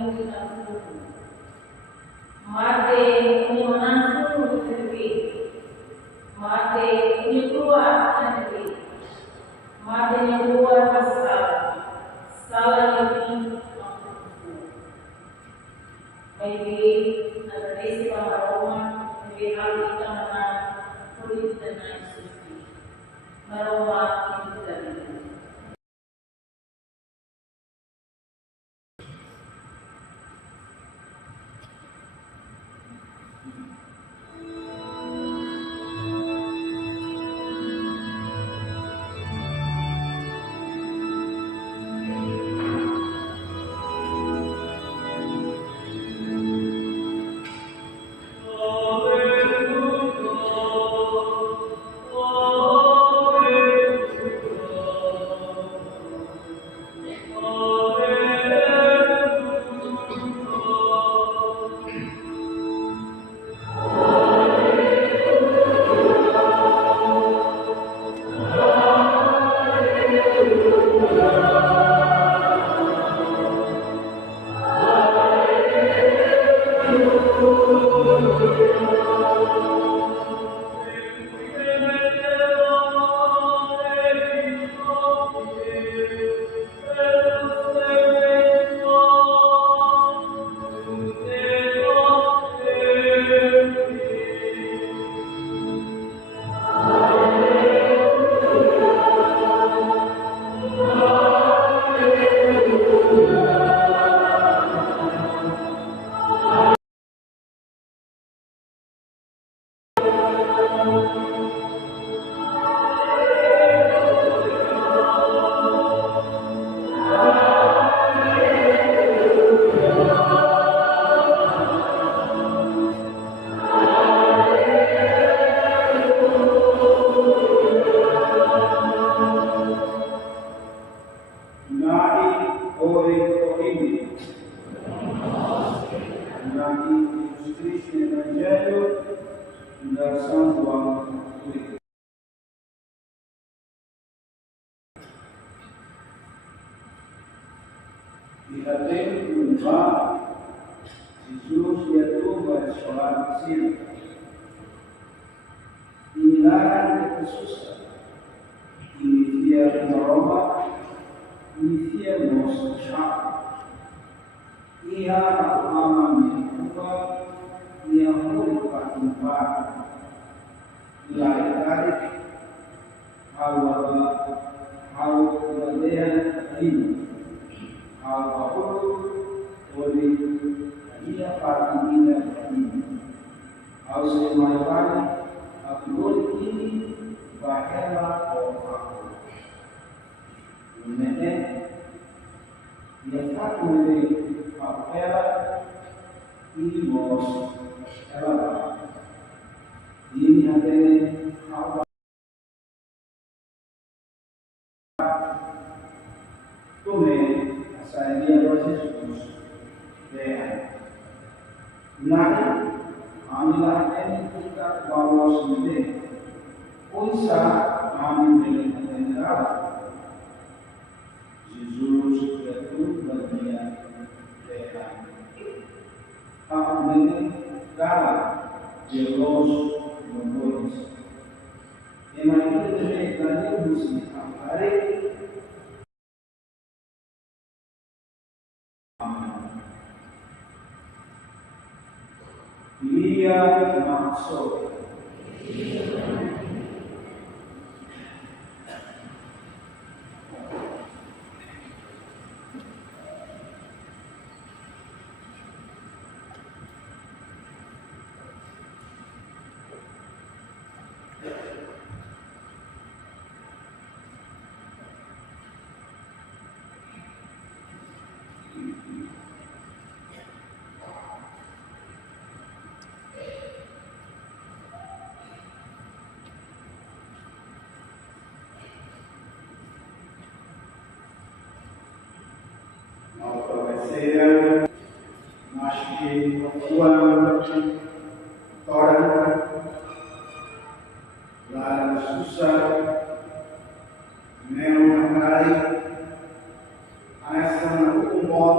minggu nafsu. Mate punya nafsu lebih. Mate punya keluar lebih. Mate yang keluar pasal. Salah lebih. Baik, ada desi paharoma, lebih hal kita mana kulit dan naik suci. Maroma itu tadi. Jesus yaitu bersolat sini. Inilah Yesus. Ini dia merubah, ini dia mengusap. Ia aman diubah, ia merupakan tempat. Lain tarik, awal kemudian ini, awal oleh ia partilha ini, ao ser mais vale a flor ini bahela ou aku, menene ia tak boleh apela ini bos ela ini ada awal tome saya dia Jesus Nahi, amilah ini kita bawa sendiri. Unsa kami mendengar Jesus itu bagian Tuhan. Kami mendengar Yesus menulis. Yang itu dari musim hari. Dia masuk. Saya masih tuan orang lalu susah menemani asal umur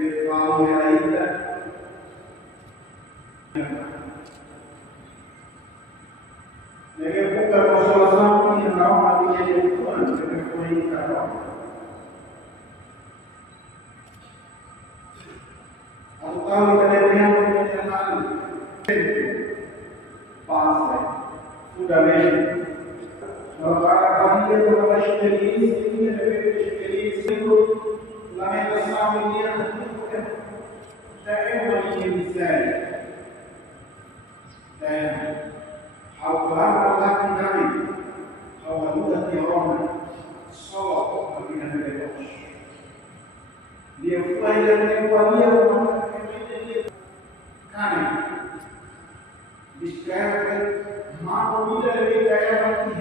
ele fala ainda. Daqui a pouco a consolação final, a linha de plano, que foi em Carol. A total inteligência passa, fundamento. Para a família, para a experiência, lamentação, é uma linha de série. Ao claro, lá que dá, ao luta de Roma, só a vida de Deus. E eu fui ainda com a minha carne. Descreve uma vida de guerra aqui.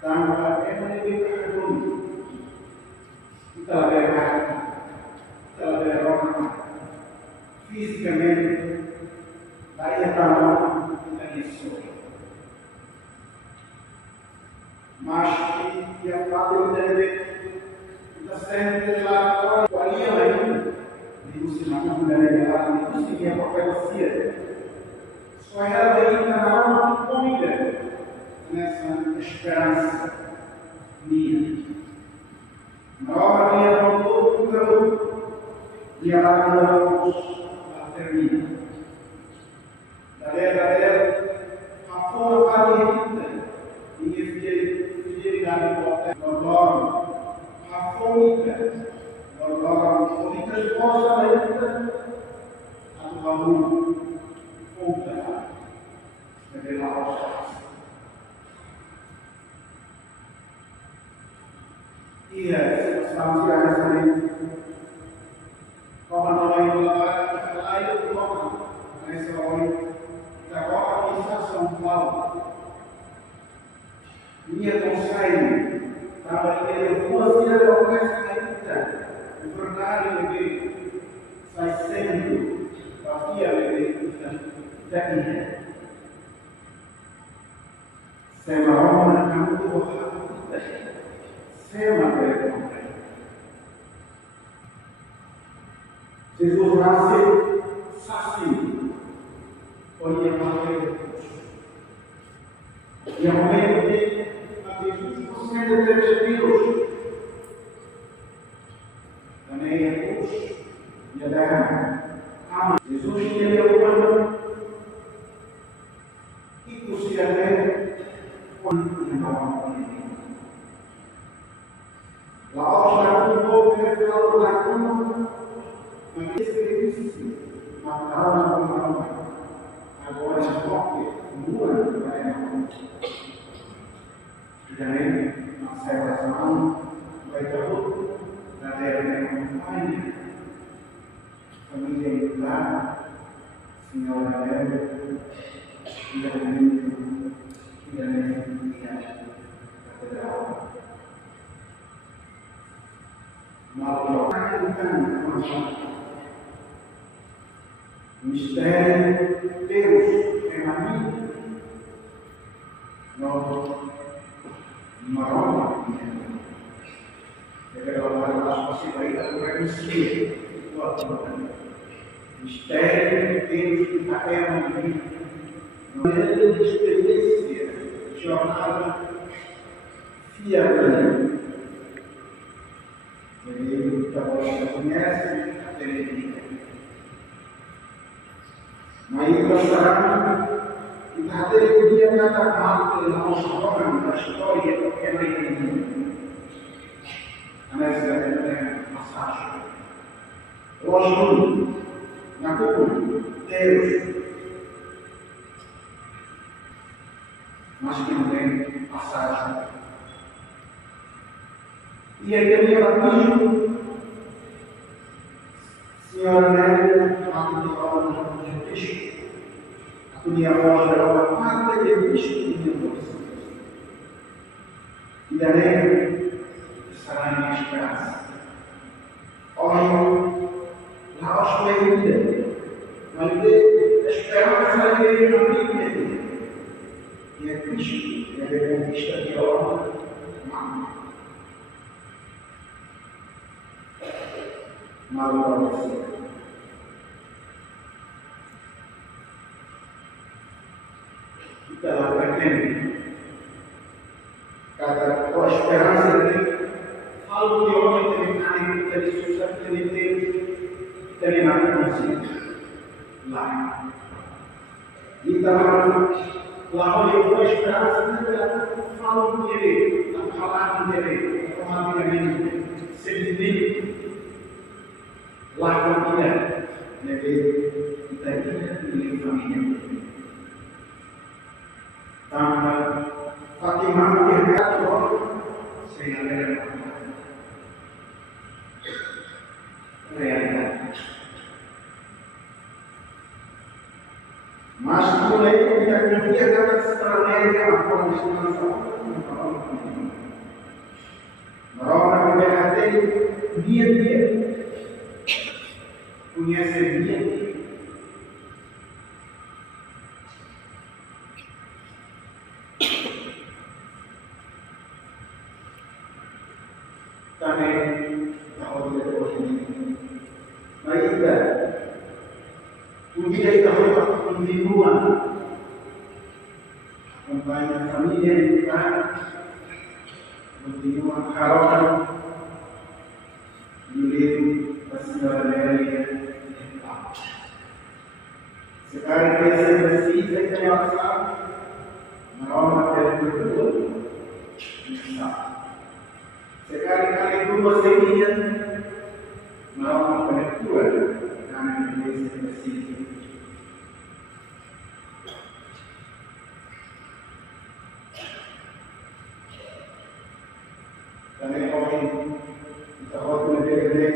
Tanto a terra de guerra, pela vergonha, fisicamente, daí para lá, isso. Mas que a parte dele está sempre lá, ali ainda, e o sinal da realidade, e conseguia a profecia. Só ela ainda não cuida nessa esperança minha. Na hora minha voltou para o garoto, e ela termina. Da verdadeira, a força valiente e fidelidade voltaram. A força voltaram. A esposa valiente, a do valor, voltará. Revelar os fatos. E a situação que a gente como não é lá e eu tomo nessa hora da Copa de São Paulo. Minha conselho estava em duas ilhas oferecem ainda o verdadeiro que sai sendo a filha daqui. Se uma alma não toca, se uma vergonha. Jesus nasce sacio, olha para Deus. E ao meio de Jesus, você deseja Deus. Também é Deus. E a terra ama. Jesus tinha o humano e possivelmente quando não. Lá está um pouco de falou da cama. Agora a morte muda para ela. E também na salvação vai ter outro, na terra da companhia, família militar, Senhora Bela, finalmente a catedral. Mistério de Deus é na minha. Maroma. Eu quero as possibilidades para conseguir. Mistério de Deus que está na minha. Maneira de experiência, jornada fiável. Ele talvez conhece a televisão. Mas eu gostaria que cada dia cada parte da nossa história é na igreja. Nessa passagem. Eu ajudo na cultura, Deus, mas que não tem passagem. E aí eu ia lá, Senhora Nélia, a de obra de Cristo, a minha voz era uma parte de Cristo e de Deus. E daí estará a minha esperança. Olha, lá aos meio-dia, mas a esperança é a Bíblia. E é Cristo, é a conquista de obra. malu manusia. Kita lakukan ini. Kata com a esperança de falo de homem terminar de sucesso que tem terminar com lá. Então, lá eu vou a esperança de falo de ele, a falar de ele, a falar de ele, sentimento lá com ele, e daí e família. Então, Fatimah berkata, saya realidade. Mas mulai kita kemudian setelahnya apa yang Mereka berhati dia punya sendiri. Também tahu dia posisi. Baiknya, dia tahu pembimbingan, pembangunan família kita, pembimbingan harapan, milik masyarakat. Sekarang kita bersih dengan masa, merawat dan berdoa. Sekali-kali dua seninya melakukan penentuan karena Indonesia bersih. Karena orang kita waktu negeri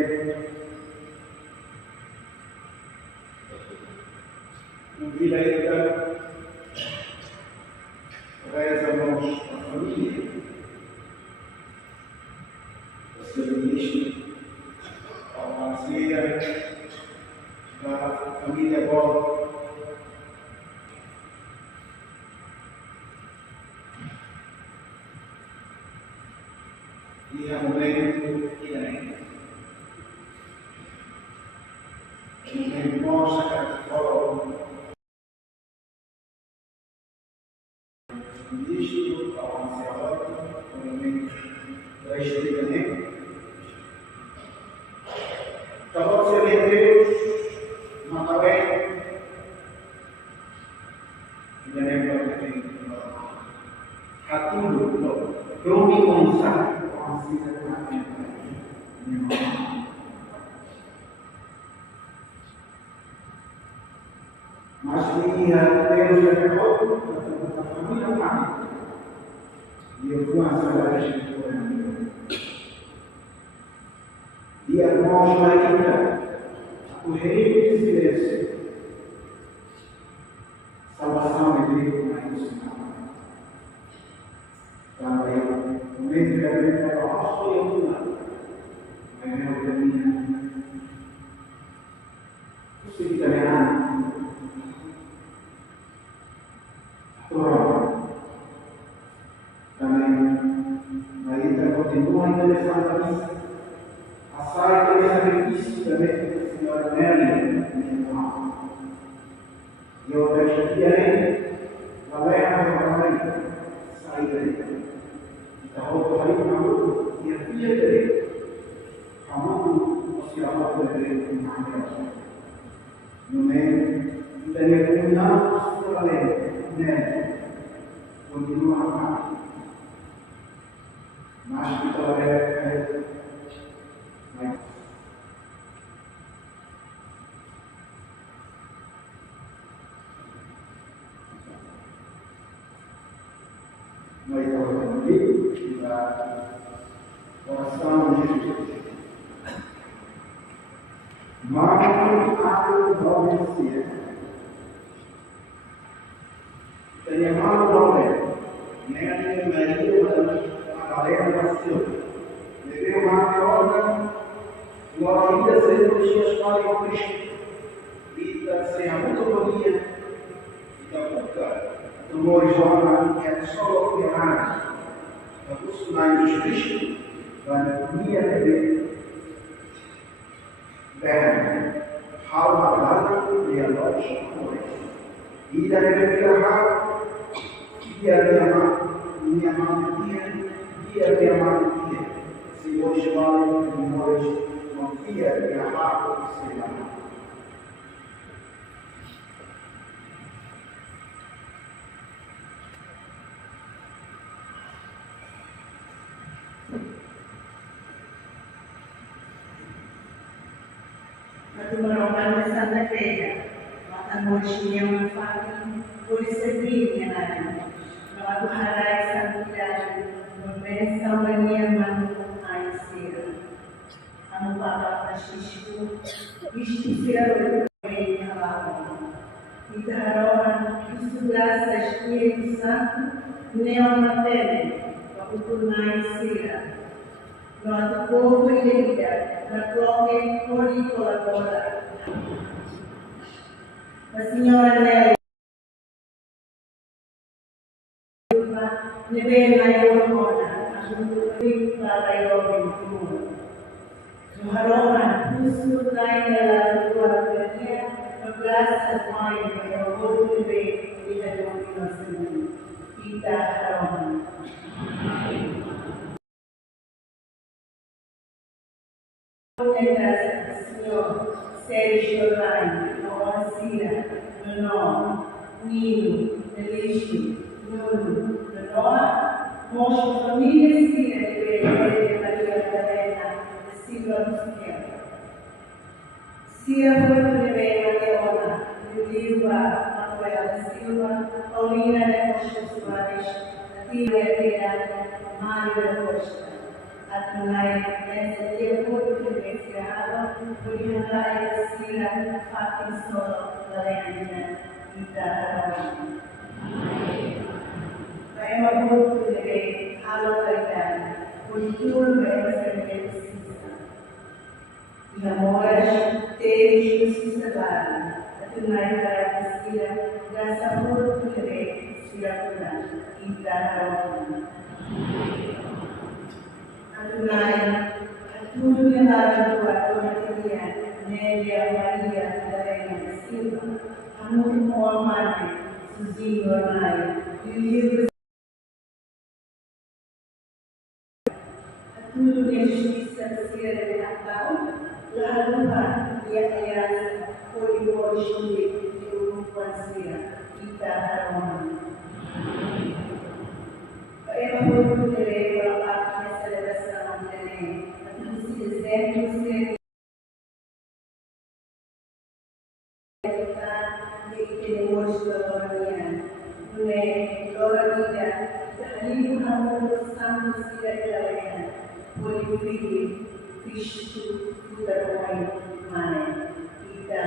wilayah raya sama família. Serviço, a parceria da família Bob. E é um momento que é. Que mostra que fora isto, a parceria, o momento da história. Kalau saya lihat materi yang berarti hati dulu, domi konsa, konsi terkait masih dia terus berkau, tapi apa? Dia kuasa dari situ. Dia mostra ainda o rei de silêncio, salvação de Deus na emoção. Também, o meio de abrir para o rosto e o lado, vai ver o caminho. O Espírito Santo, a Torá, também, ainda continua interessante a missa. A saída de sacrifício também, a senhora Nélia, minha irmã. E eu deixei aí, galera, também, saída dele. Então, eu falei para o e a filha dele, chamando o senhor dele, no meio, e daí combinando a sua lei, Nélia, continua a falar. Mas que talvez nós estamos aqui da oração de Jesus. Mas abre o nome de seria mal o nome, nem a Maria, a galera da Silva. Deveu uma teórica, uma vida sem pessoas falam com Cristo, vida sem a monotonia e da boca. Tumor jornal que é só o pilar, a busca de Cristo, para a minha vida. band. How Magalala, their Lordship College. Ida Reverha, Dia Diamante, se hoje vai hoje, confia e a rápido se dá. Merupakan Santa Feira, maka hoje yang fazem por servir minha mãe. Não aguardarei santidade, não pensam em minha mãe a ser. Amo Papa Francisco, isto será o bem calado. E darão Cristo graças Espírito Santo, neonatere, para o tornar em ser. Nosso povo e vida, na própria colaborar. A senhora Nelly, nebe na yorona, ajuda para yorona. Tuharohan, puso lain dalam keluarganya, berbelas main pada orang nebe di dalam sendiri. Kita harohan. Senhor Sérgio Lai, Noa Cira, Menor, Nilo, Elixo, Nuno, Menor, mostra família Cira de Maria Madalena, Silva Busquet. Cira foi de Leona, Liliva, Manuela Silva, Paulina de Costa Soares, Tia Pera, Mário da Costa. At mulai dari setiap pun berkata, berikanlah sila fakir solo lainnya kita harapkan. Baik pun dari hal kaitan, kultur bahasa Indonesia. Ia moras ter justiça baru, at mulai dari sila rasa pun dari sila kita harapkan. Tunai, tujuh hari buat Maria, Nelia Maria Madalena Silva, kamu Muhammad, Suzy Gornai, Yuli tujuh justiça sosial atau lalu dia ayat politik di urutan kita harus. Ela foi poder colocar essa celebração também, nos exemplos que temos da manhã, glória ali o amor santo se declara, por filho Cristo da mãe, e da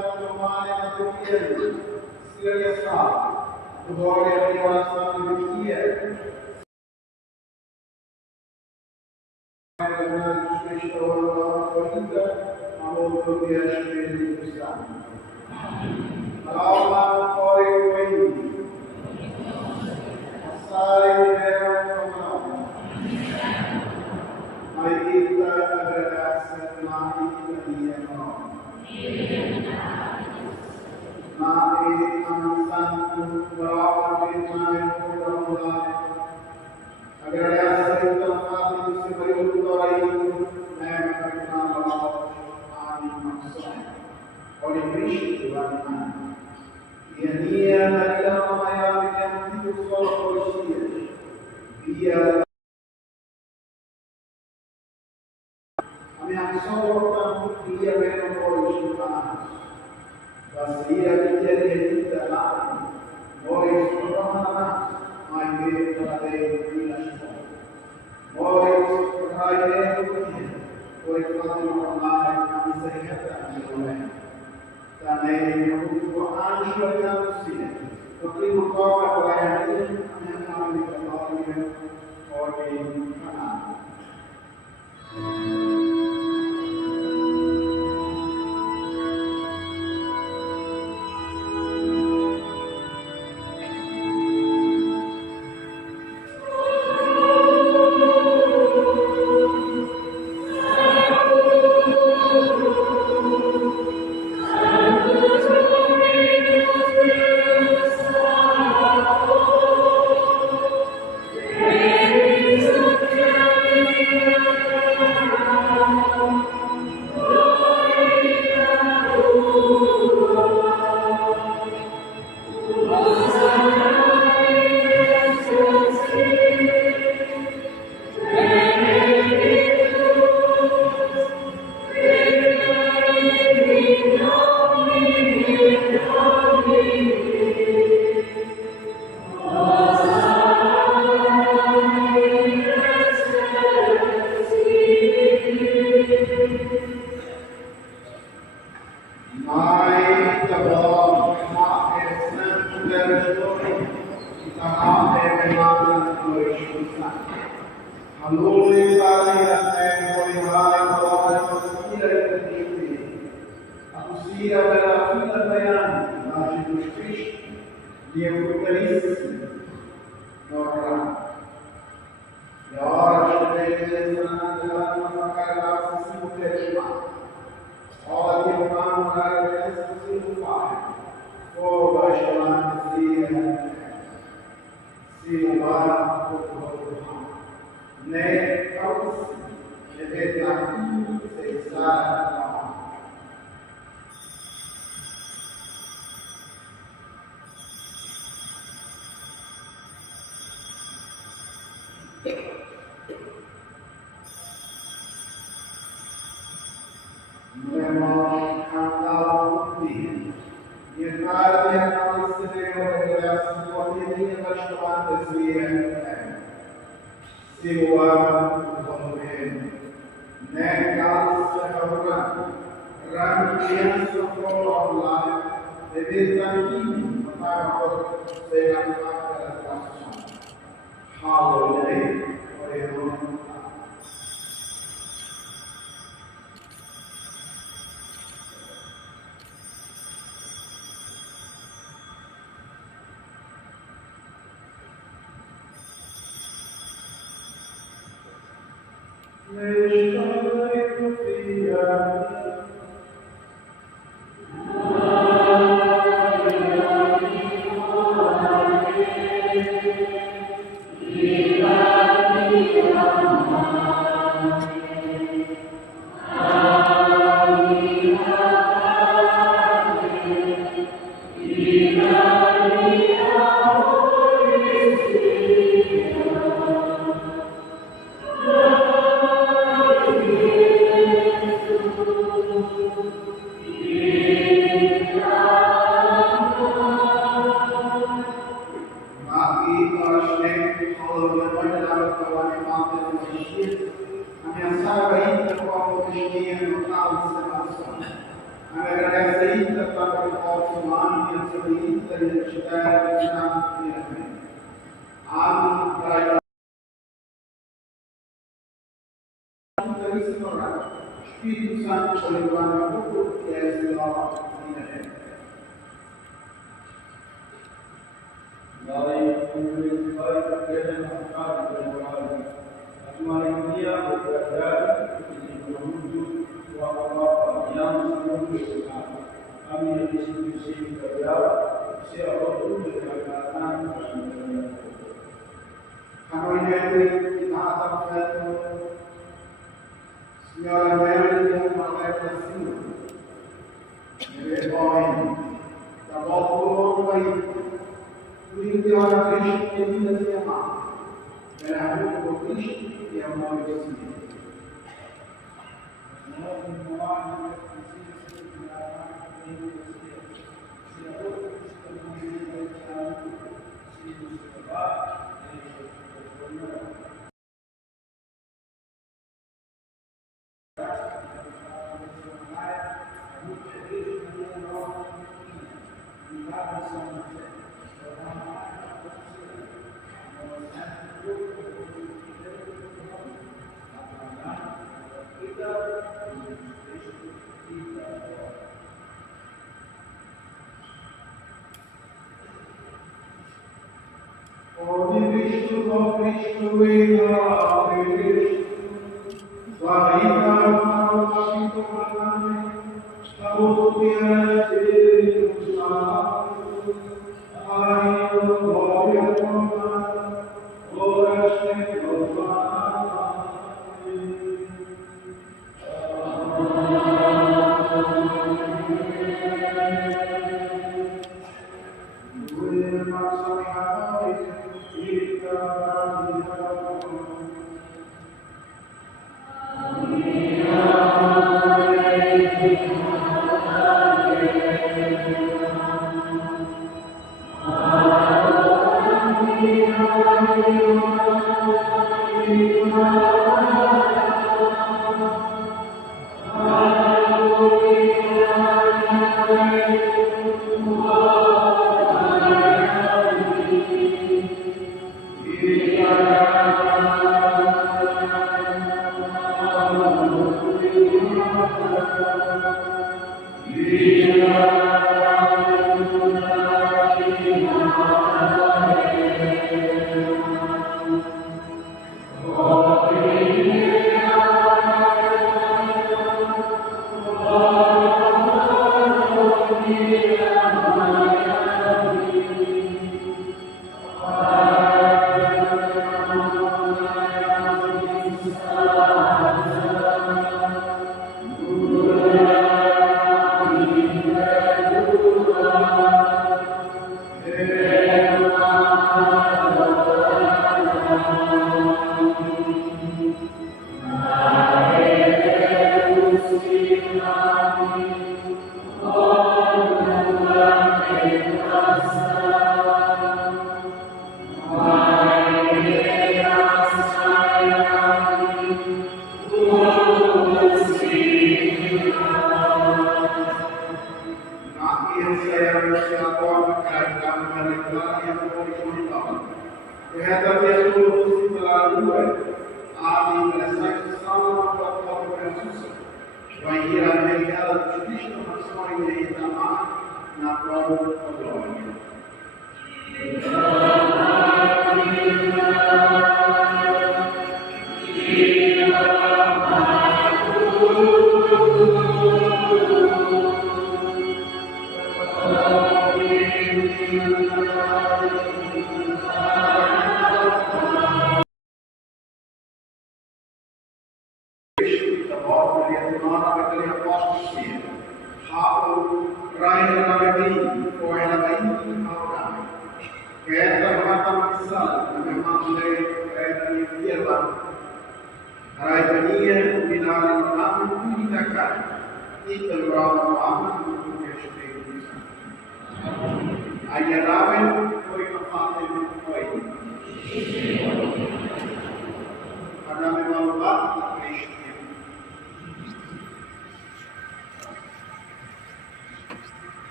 tomare la teoria, sia di assalto, vuole arrivare a stare di via. Molto piacere di quest'anno. Parola fuori quindi, passare il vero comando, mai vita ragazza, mai vita no. Mai santo, brava, che mai può agradecer o fato de ser periodo oleh Kristus Tuhan. Dia adalah mayat yang hidup solusi. Dia kami akan solukan dia memang solusi Tuhan. Basia dia tidak lain. Oleh Tuhan. Mai pada dinas. Oleh kerajaan Tuhan. Oleh Tuhan Allah kami sehat oleh. Também o anjo da Lucia. O primo toca para a minha família, ordem canal. Thank you. para o Osman yang sering terjadi dalam dunia. Amin. Dari semua Espírito Santo levando tudo que é nova vida. Dalam kemudian baik dan akal dan moral, manusia berada di menuju waktu yang sempurna. Kami diskusi berjauh, siapa pun berkaitan dengan kami ini kita akan Senhora Mary tem uma letra assim, da volta do mundo aí, por isso que ora Cristo tem vida de amar, era amor por Cristo e amor de si. Nós não há precisa se cuidar nem de você, se a outra está com ele vai tirar se nos levar, deixa o problema.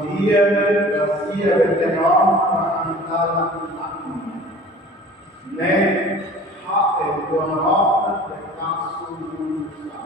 Kemudian bersia bertenon antara aku. Nek hak tuan roh berkasih Musa.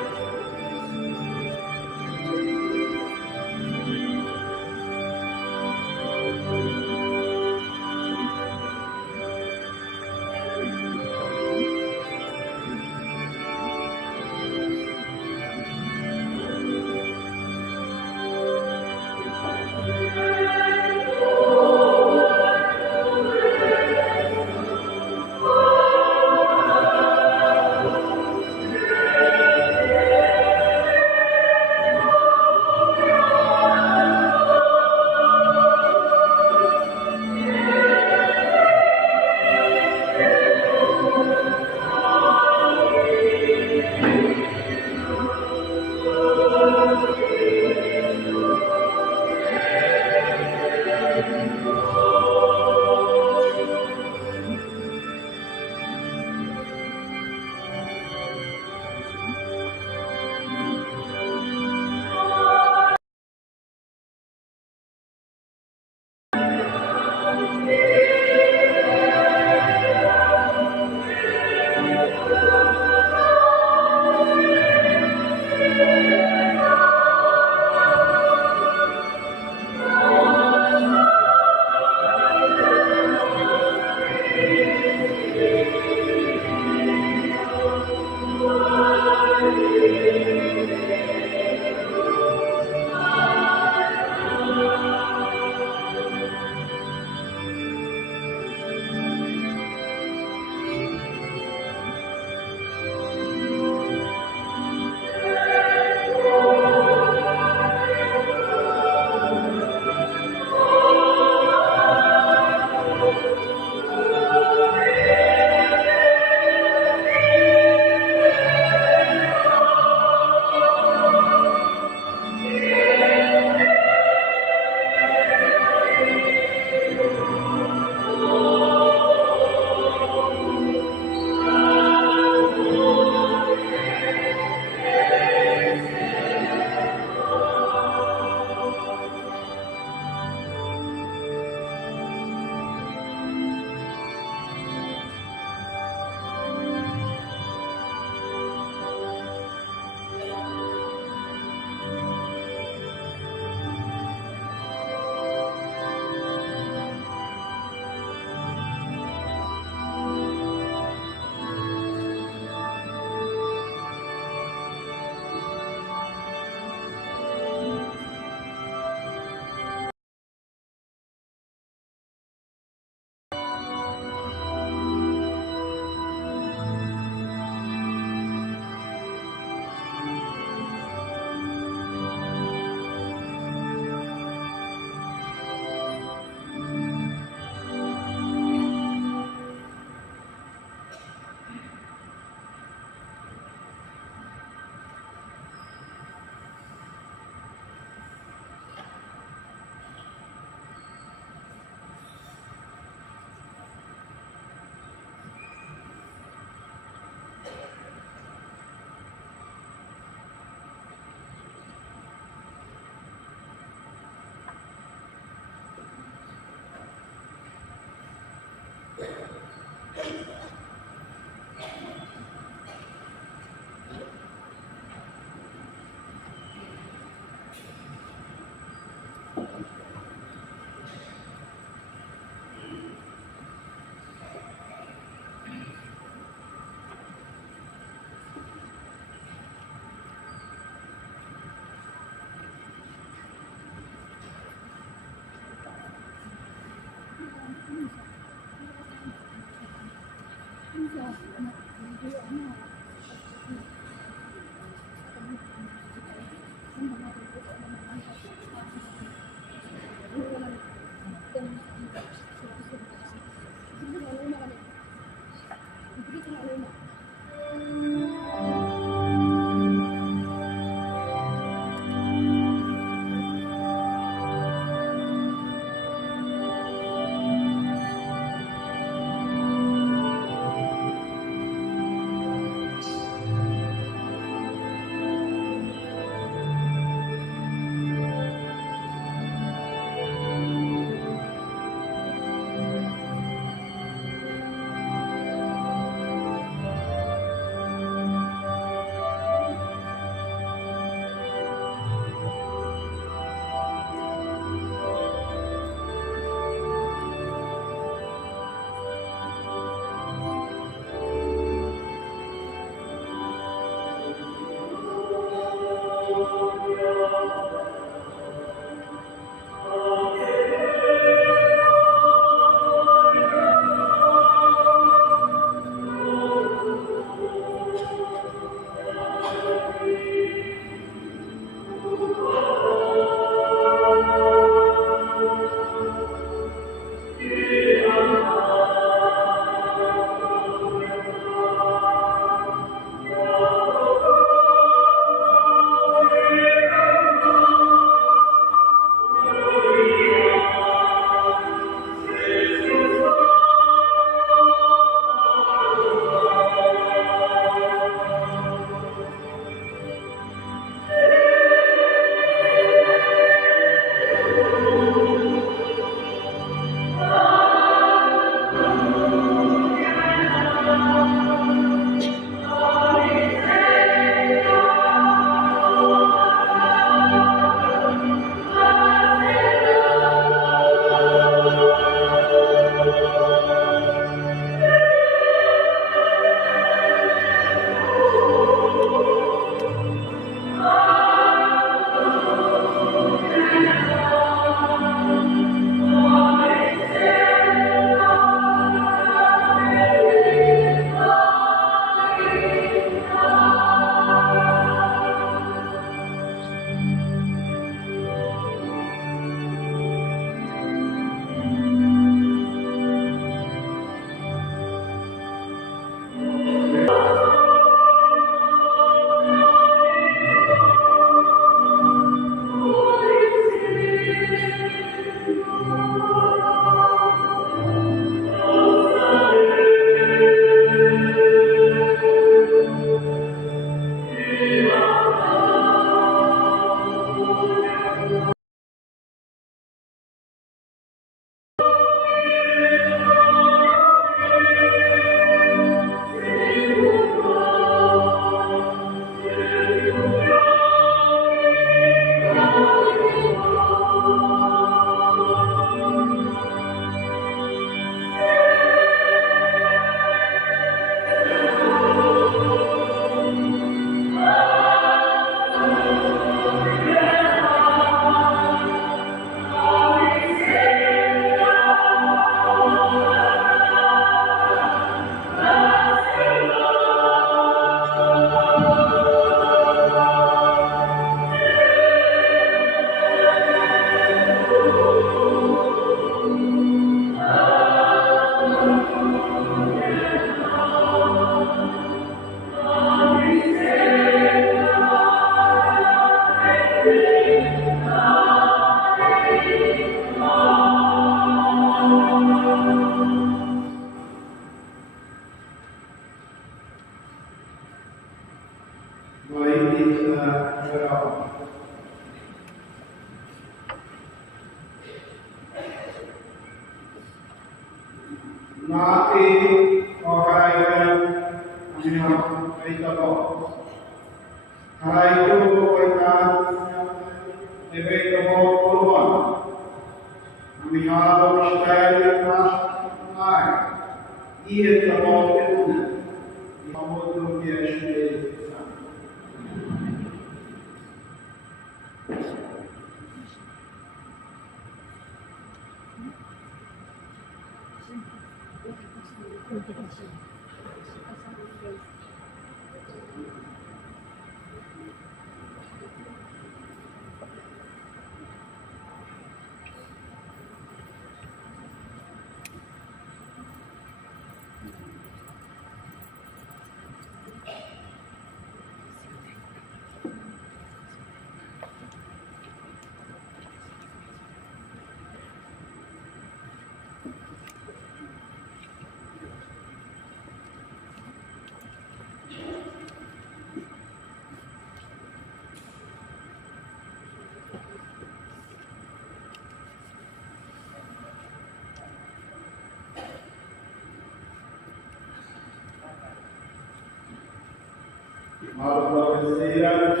Malu berkesiran,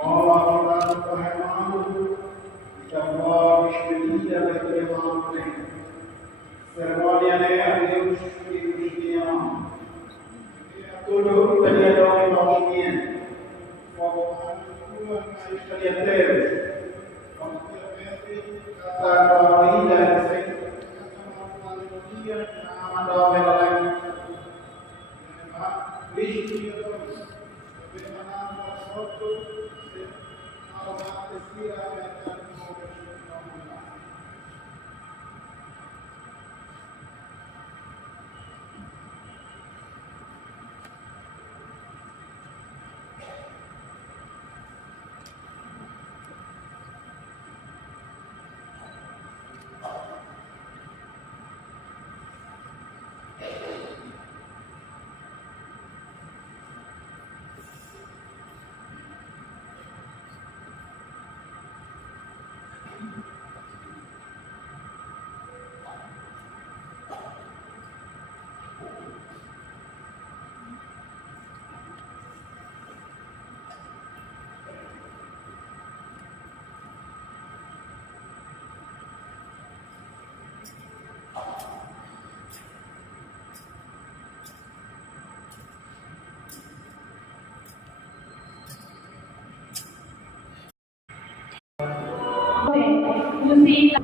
Allah kita berhemah, kita bersyukur dan berterima kasih. Semuanya yang diusia, tujuh tadi ada yang maunya, fokus Tuhan sekalian terus. Kata kami dan sekalian nama doa lagi. Musik